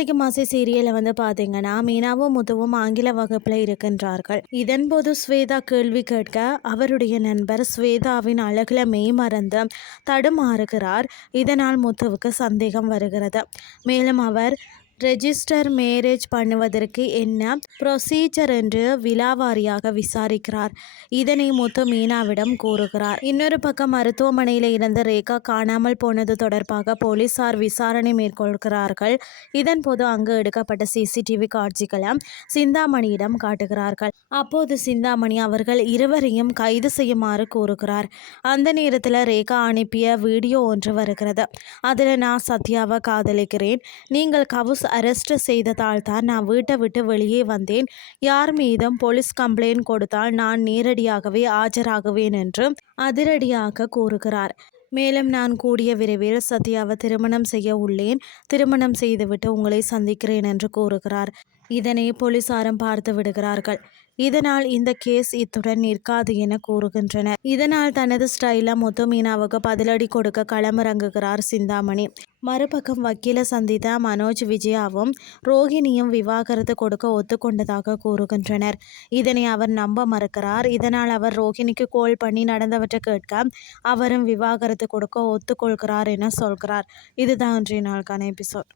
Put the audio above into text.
காத்தடிக்கும் ஆசை சீரியலில் பார்த்தீங்கன்னா மீனாவும் முத்துவும் ஆங்கில வகுப்பில் இருக்கின்றார்கள். இதன்போது ஸ்வேதா கேள்வி கேட்க அவருடைய நண்பர் ஸ்வேதாவின் அழகில் மெய்மறந்து தடுமாறுகிறார். இதனால் முத்துவுக்கு சந்தேகம் வருகிறது. மேலும் அவர் ரெஜிஸ்டர் மேரேஜ் பண்ணுவதற்கு என்ன ப்ரொசீஜர் என்று விலாவாரியாக விசாரிக்கிறார். இதனை முத்து மீனாவிடம் கூறுகிறார். இன்னொரு பக்கம் மருத்துவமனையில் இருந்த ரேகா காணாமல் போனது தொடர்பாக போலீசார் விசாரணை மேற்கொள்கிறார்கள். இதன்போது அங்கு எடுக்கப்பட்ட சிசிடிவி காட்சிகளை சிந்தாமணியிடம் காட்டுகிறார்கள். அப்போது சிந்தாமணி அவர்கள் இருவரையும் கைது செய்யுமாறு கூறுகிறார். அந்த நேரத்தில் ரேகா அனுப்பிய வீடியோ ஒன்று வருகிறது. அதில் நான் சத்யாவை காதலிக்கிறேன், நீங்கள் கவுஸ் அரெஸ்ட் செய்ததால் தான் நான் வீட்டை விட்டு வெளியே வந்தேன், யார் மீதும் போலீஸ் கம்ப்ளைண்ட் கொடுத்தால் நான் நேரடியாகவே ஆஜராகுவேன் என்று அதிரடியாக கூறுகிறார். மேலும் நான் கூடிய விரைவில் சத்யாவை திருமணம் செய்ய உள்ளேன், திருமணம் செய்துவிட்டு உங்களை சந்திக்கிறேன் என்று கூறுகிறார். இதனை போலீசாரும் பார்த்து விடுகிறார்கள். இதனால் இந்த கேஸ் இத்துடன் நிற்காது என கூறுகின்றனர். இதனால் தனது ஸ்டைல முத்து மீனாவுக்கு பதிலடி கொடுக்க களமிறங்குகிறார் சிந்தாமணி. மறுபக்கம் வக்கீல சந்தித்த மனோஜ் விஜயாவும் ரோஹிணியும் விவாகரத்து கொடுக்க ஒத்துக்கொண்டதாக கூறுகின்றனர். இதனை அவர் நம்ப மறுக்கிறார். இதனால் அவர் ரோஹிணிக்கு கோல் பண்ணி நடந்தவற்றை கேட்க அவரும் விவாகரத்து கொடுக்க ஒத்துக்கொள்கிறார் என சொல்கிறார். இதுதான் இன்றைய நாளுக்கான எபிசோட்.